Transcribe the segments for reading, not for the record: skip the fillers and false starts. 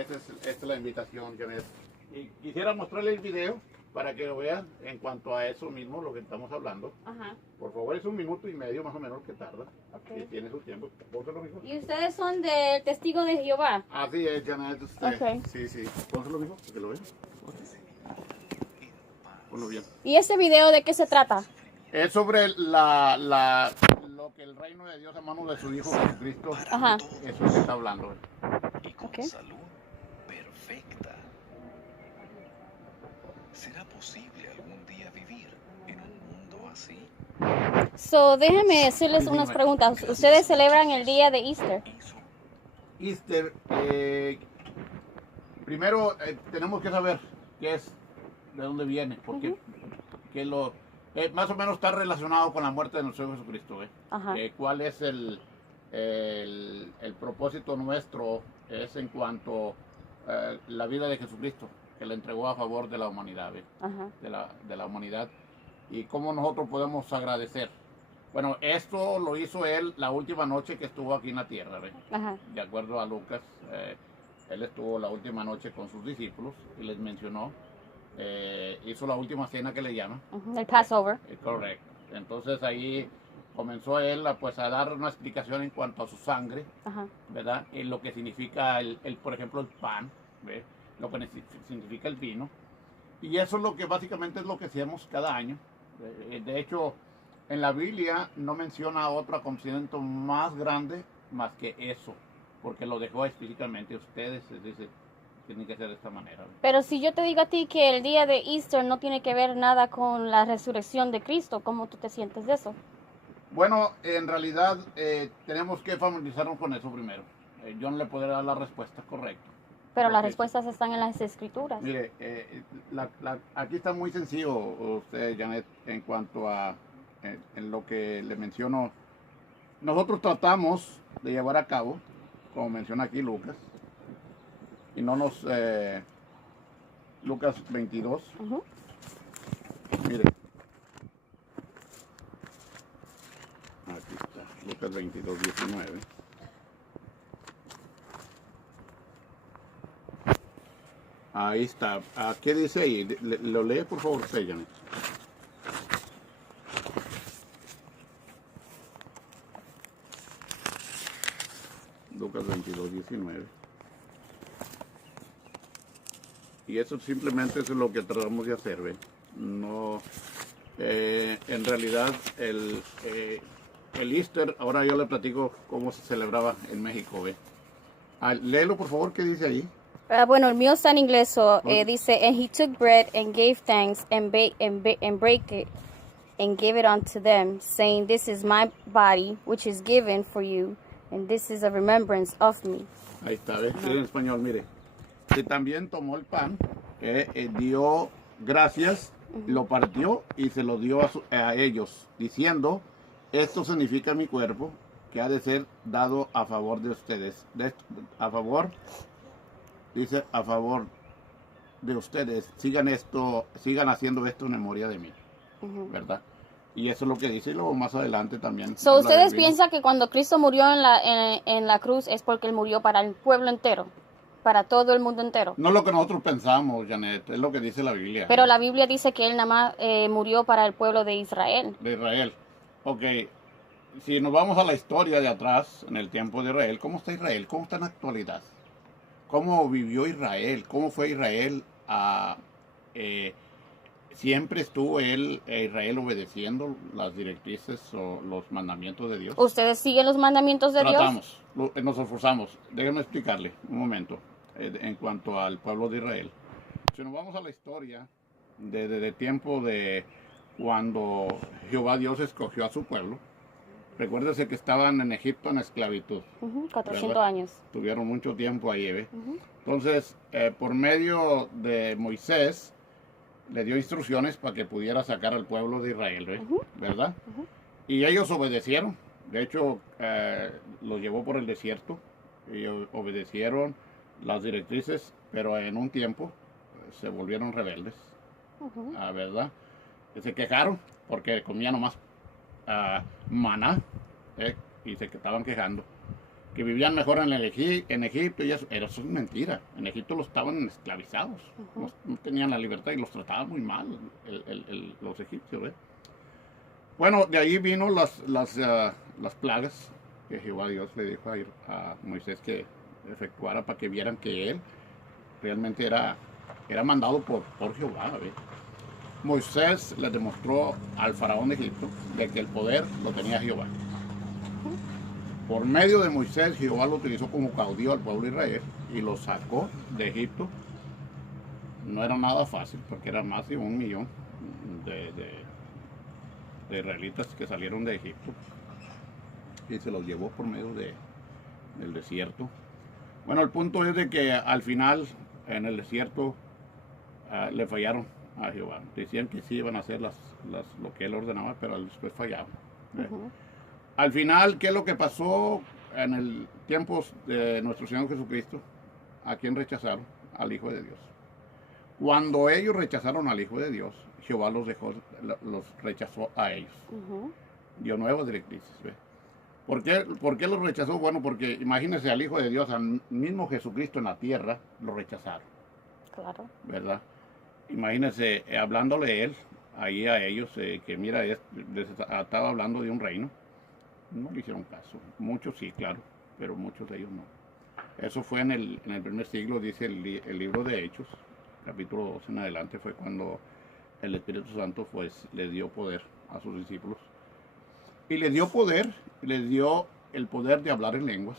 esta es la invitación, Janet. Y quisiera mostrarle el video para que lo vean en cuanto a eso mismo, lo que estamos hablando. Ajá. Por favor, es 1 minuto y medio más o menos que tarda. Okay. Si tiene su tiempo. Pónselo, mijo. ¿Y ustedes son del Testigo de Jehová? Así es, Janet. Usted. Okay. Sí, sí. Pónselo, mijo, para que lo vean. Ponlo bien. ¿Y ese video de qué se trata? Es sobre lo que el reino de Dios a manos de su Hijo Jesucristo. Ajá. Eso es lo que está hablando. Y con Okay. salud perfecta. ¿Será posible algún día vivir en un mundo así? So, déjenme hacerles Sí, unas dime. preguntas. ¿Ustedes celebran el día de Easter? Easter, primero tenemos que saber qué es, de dónde viene, porque más o menos está relacionado con la muerte de nuestro Señor Jesucristo. Ajá. ¿Cuál es el propósito nuestro? Es en cuanto a la vida de Jesucristo, que le entregó a favor de la humanidad, Ajá. de la humanidad, y cómo nosotros podemos agradecer. Bueno, esto lo hizo él la última noche que estuvo aquí en la tierra, Ajá. de acuerdo a Lucas. Él estuvo la última noche con sus discípulos y les mencionó, hizo la última cena que le llaman. El Passover. Correcto. Entonces ahí comenzó él a dar una explicación en cuanto a su sangre, Ajá. ¿verdad? Y lo que significa, por ejemplo, el pan, ¿ve? Lo que significa el vino. Y eso es lo que básicamente es lo que hacemos cada año. De hecho, en la Biblia no menciona otro acontecimiento más grande más que eso, porque lo dejó específicamente ustedes, dice, tienen que ser de esta manera. Pero si yo te digo a ti que el día de Easter no tiene que ver nada con la resurrección de Cristo, ¿cómo tú te sientes de eso? Bueno, en realidad tenemos que familiarizarnos con eso primero. Yo no le podré dar la respuesta correcta. Pero las Ok. respuestas están en las Escrituras. Mire, aquí está muy sencillo usted, Janet, en cuanto a en lo que le menciono. Nosotros tratamos de llevar a cabo, como menciona aquí Lucas, y no nos... Lucas 22, Ujú. mire. Aquí está, Lucas 22, 19. Ahí está. ¿Qué dice ahí? Lo lee, por favor, usted, Janet. Lucas 22, 19. Y eso simplemente es lo que tratamos de hacer, ¿ve? No, en realidad el Easter, ahora yo le platico cómo se celebraba en México, ¿ve? Léelo, por favor, ¿qué dice ahí? Bueno, el mío está en inglés, Ok. dice, and he took bread and gave thanks and break it and gave it unto them, saying, this is my body, which is given for you, and this is a remembrance of me. Ahí está, ¿ves? En español, mire. Y también tomó el pan, dio gracias, lo partió y se lo dio a ellos, diciendo, esto significa mi cuerpo, que ha de ser dado a favor de ustedes. A favor, dice, a favor de ustedes. Sigan haciendo esto en memoria de mí, ¿verdad? Y eso es lo que dice, y luego más adelante también. So, habla del ¿ustedes vino. piensan que cuando Cristo murió en la cruz es porque Él murió para el pueblo entero? Para todo el mundo entero. No es lo que nosotros pensamos, Janet, es lo que dice la Biblia. Pero la Biblia dice que Él nada más murió para el pueblo de Israel. De Israel. Ok, si nos vamos a la historia de atrás, en el tiempo de Israel, ¿cómo está Israel? ¿Cómo está en la actualidad? ¿Cómo vivió Israel? ¿Cómo fue Israel? ¿Siempre estuvo Israel obedeciendo las directrices o los mandamientos de Dios? ¿Ustedes siguen los mandamientos de Dios? Tratamos, nos esforzamos. Déjenme explicarle un momento en cuanto al pueblo de Israel. Si nos vamos a la historia de tiempo de cuando Jehová Dios escogió a su pueblo, recuérdese que estaban en Egipto en esclavitud. 400 ¿verdad? años. Tuvieron mucho tiempo ahí, ¿ve? Entonces, por medio de Moisés, le dio instrucciones para que pudiera sacar al pueblo de Israel, ¿ve? ¿Verdad? Y ellos obedecieron. De hecho, los llevó por el desierto y obedecieron las directrices, pero en un tiempo se volvieron rebeldes, ¿verdad? Se quejaron porque comían nomás maná y se estaban quejando. que vivían mejor en Egipto, y eso es mentira. En Egipto los estaban esclavizados, no tenían la libertad y los trataban muy mal los egipcios. ¿Ve? Bueno, de ahí vino las plagas que Jehová Dios le dijo a Moisés que efectuara para que vieran que él realmente era mandado por Jehová. ¿Ve? Moisés le demostró al faraón de Egipto de que el poder lo tenía Jehová. Por medio de Moisés, Jehová lo utilizó como caudillo al pueblo de Israel y lo sacó de Egipto. No era nada fácil porque eran más de 1 millón de israelitas que salieron de Egipto y se los llevó por medio del desierto. Bueno, el punto es de que al final en el desierto le fallaron a Jehová. Decían que sí iban a hacer lo que él ordenaba, pero después fallaban. Al final, ¿qué es lo que pasó en el tiempo de nuestro Señor Jesucristo? ¿A quién rechazaron? Al Hijo de Dios. Cuando ellos rechazaron al Hijo de Dios, Jehová los rechazó a ellos. Dio nuevas directrices. ¿Ve? ¿Por qué los rechazó? Bueno, porque imagínense al Hijo de Dios, al mismo Jesucristo en la tierra, lo rechazaron. Claro. ¿Verdad? Imagínense hablándole él, ahí a ellos, que mira, les estaba hablando de un reino. No le hicieron caso. Muchos sí, claro, pero muchos de ellos no. Eso fue en el primer siglo, dice el libro de Hechos, capítulo 12 en adelante, fue cuando el Espíritu Santo pues les dio poder a sus discípulos. Y les dio el poder de hablar en lenguas.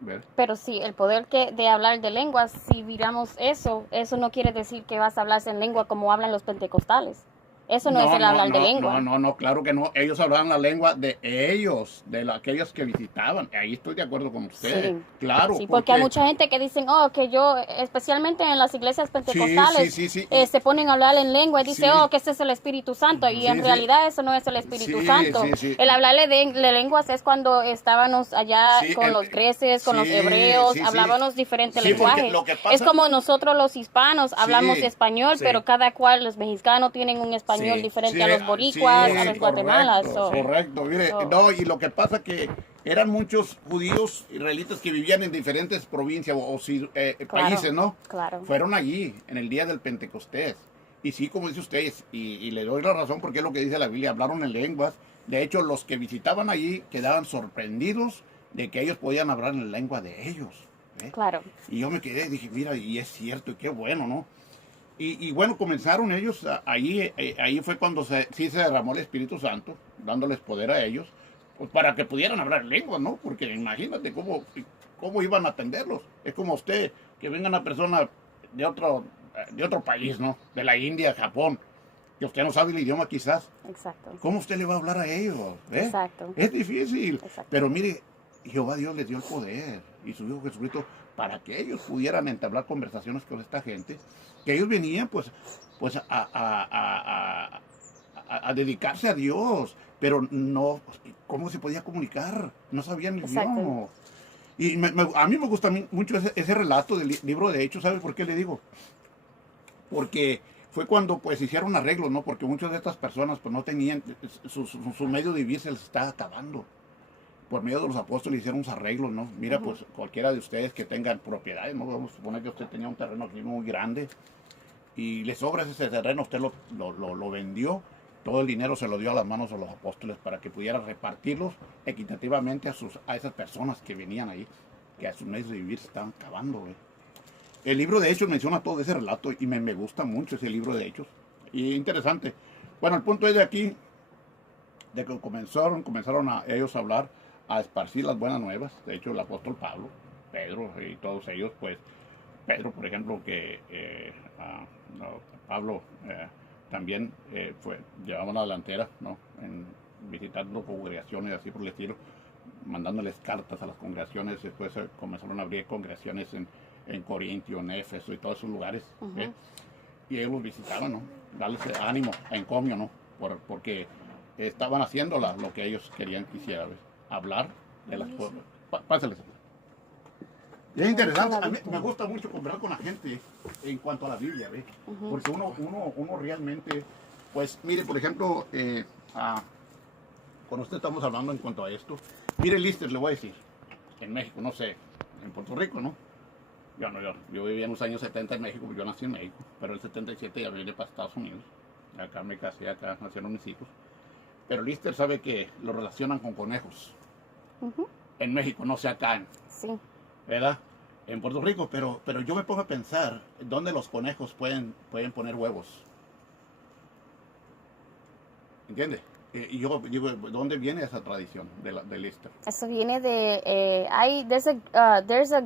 ¿Ver? Pero sí, el poder de hablar de lenguas, si miramos eso no quiere decir que vas a hablar en lengua como hablan los pentecostales. Eso no es el hablar de lengua. No, claro que no. Ellos hablaban la lengua de ellos, aquellos que visitaban. Ahí estoy de acuerdo con ustedes. Sí. Claro. Sí, porque hay mucha gente que dicen, que yo, especialmente en las iglesias pentecostales, se ponen a hablar en lengua y dicen, que ese es el Espíritu Santo. Y en realidad eso no es el Espíritu Santo. El hablarle de lenguas es cuando estábamos allá con los greces, con los hebreos, hablábamos diferentes lenguajes. Es como nosotros los hispanos hablamos español, pero cada cual, los mexicanos tienen un español diferente a los boricuas, a los guatemalas. Correcto, mire, y lo que pasa que eran muchos judíos israelitas que vivían en diferentes provincias países, ¿no? Claro. Fueron allí en el día del Pentecostés. Y sí, como dice usted, y le doy la razón porque es lo que dice la Biblia, hablaron en lenguas. De hecho, los que visitaban allí quedaban sorprendidos de que ellos podían hablar en la lengua de ellos. Claro. Y yo me quedé y dije, mira, y es cierto, y qué bueno, ¿no? Y bueno, comenzaron ellos, ahí fue cuando sí se derramó el Espíritu Santo, dándoles poder a ellos, pues para que pudieran hablar lenguas, ¿no? Porque imagínate cómo iban a atenderlos. Es como usted, que venga una persona de otro país, ¿no? De la India, Japón, que usted no sabe el idioma quizás. Exacto. ¿Cómo usted le va a hablar a ellos? Exacto. Es difícil. Exacto. Pero mire, Jehová Dios les dio el poder y su Hijo Jesucristo para que ellos pudieran entablar conversaciones con esta gente, que ellos venían pues a dedicarse a Dios, pero no, ¿cómo se podía comunicar? No sabían el idioma. Y a mí me gusta mucho ese relato del libro de Hechos. ¿Sabe por qué le digo? Porque fue cuando pues hicieron arreglos, ¿no? Porque muchas de estas personas pues no tenían, su medio de vivir se les estaba acabando. Por medio de los apóstoles hicieron unos arreglos, ¿no? Mira, pues cualquiera de ustedes que tengan propiedades, ¿no? Vamos a suponer que usted tenía un terreno aquí muy grande y le sobra ese terreno, usted lo vendió, todo el dinero se lo dio a las manos de los apóstoles para que pudieran repartirlos equitativamente a esas personas que venían ahí, que a sus medios de vivir se estaban acabando, ¿eh? El libro de Hechos menciona todo ese relato y me gusta mucho ese libro de Hechos. Y interesante. Bueno, el punto es de aquí, de que comenzaron a ellos a hablar, a esparcir las buenas nuevas. De hecho, el apóstol Pablo, Pedro y todos ellos, pues, Pedro, por ejemplo, que Pablo también llevaba la delantera, ¿no? En visitando congregaciones así por el estilo, mandándoles cartas a las congregaciones. Después comenzaron a abrir congregaciones en Corintio, en Éfeso y todos esos lugares. Y ellos los visitaban, ¿no? Darles ánimo, encomio, ¿no? Porque estaban haciendo lo que ellos querían que hiciera, ¿ves? Hablar de las cosas. Pásenles. Y es interesante, a mí me gusta mucho conversar con la gente en cuanto a la Biblia, ¿ves? Porque uno realmente, pues, mire, por ejemplo, cuando usted estamos hablando en cuanto a esto, mire, Lister, le voy a decir, en México, no sé, en Puerto Rico, ¿no? Yo viví en los años 70 en México, yo nací en México, pero en el 77 ya vine para Estados Unidos. Acá me casé, acá nacieron mis hijos. Pero el Easter sabe que lo relacionan con conejos. Ujú. En México, no sé acá, Sí. ¿verdad? En Puerto Rico, pero yo me pongo a pensar dónde los conejos pueden poner huevos. ¿Entiendes? Y yo digo, ¿dónde viene esa tradición del Easter? Eso viene de there's a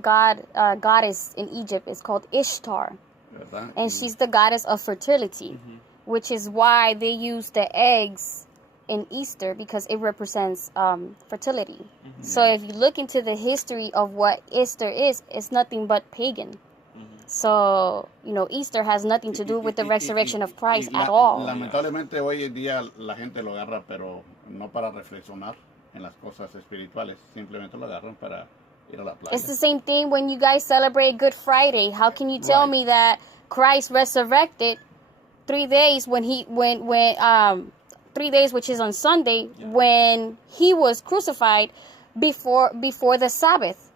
goddess in Egypt. It's called Ishtar, ¿Verdad? and she's the goddess of fertility, which is why they use the eggs in Easter because it represents fertility. So if you look into the history of what Easter is, it's nothing but pagan. So, Easter has nothing to do with the resurrection of Christ at all. Lamentablemente hoy en día la gente lo agarra, pero no para reflexionar en las cosas espirituales, simplemente lo agarran para ir a la playa. It's the same thing when you guys celebrate Good Friday. How can you tell Right. me that Christ resurrected 3 days when 3 days, which is on Sunday, when he was crucified before the Sabbath?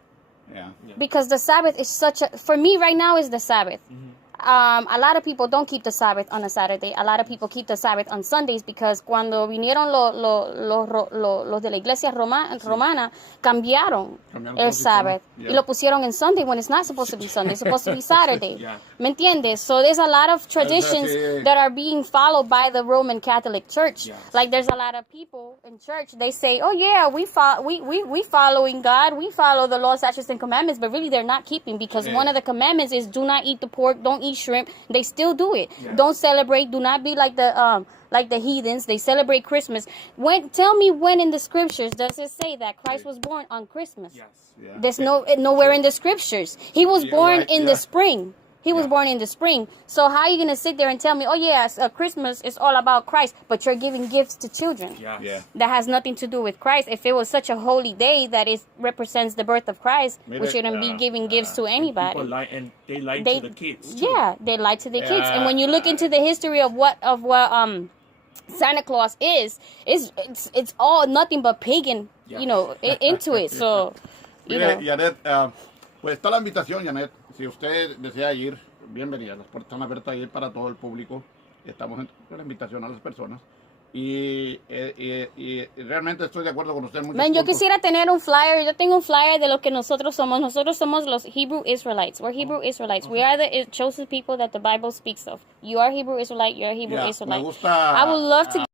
Yeah. Because the Sabbath is for me right now is the Sabbath. A lot of people don't keep the Sabbath on a Saturday. A lot of people keep the Sabbath on Sundays because cuando vinieron los de la iglesia romana, cambiaron Cambiaron el todo el Sabbath sistema. Yeah. y lo pusieron en Sunday when it's not supposed to be Sunday. It's supposed to be Saturday. Yeah. ¿Me entiendes? So there's a lot of traditions sí. that are being followed by the Roman Catholic Church. Yes. Like there's a lot of people in church, they say, oh yeah, we following God, we follow the law, statutes, and commandments, but really they're not keeping because Yeah. one of the commandments is do not eat the pork, don't eat shrimp. They still do it. Yeah. Don't celebrate, do not be like the heathens. They celebrate Christmas. Tell me when in the scriptures does it say that Christ was born on Christmas? Yes. Yeah. There's nowhere in the scriptures. He was Yeah, born right, in yeah. the spring. He was Yeah. born in the spring. So how are you going to sit there and tell me, oh yes, Christmas is all about Christ, but you're giving gifts to children? Yes. Yeah. That has nothing to do with Christ. If it was such a holy day that it represents the birth of Christ, we Mire, shouldn't be giving gifts to People anybody. lie, and they lie They- to the kids too. Yeah, they lie to the kids. Yeah. And when you look into the history of what Santa Claus is, it's all nothing but pagan, Yeah. into it. So, Mire, Janet, pues está la invitación, Janet. Si usted desea ir, bienvenida. Las puertas están abiertas ahí para todo el público. Estamos en la invitación a las personas. Y realmente estoy de acuerdo con usted. en muchos Man, yo puntos. quisiera tener un flyer. Yo tengo un flyer de lo que nosotros somos. Nosotros somos los Hebrew Israelites. We're Hebrew Israelites. We are the chosen people that the Bible speaks of. You are Hebrew Israelite. You're a Hebrew Yeah, Israelite. me gusta, I would love to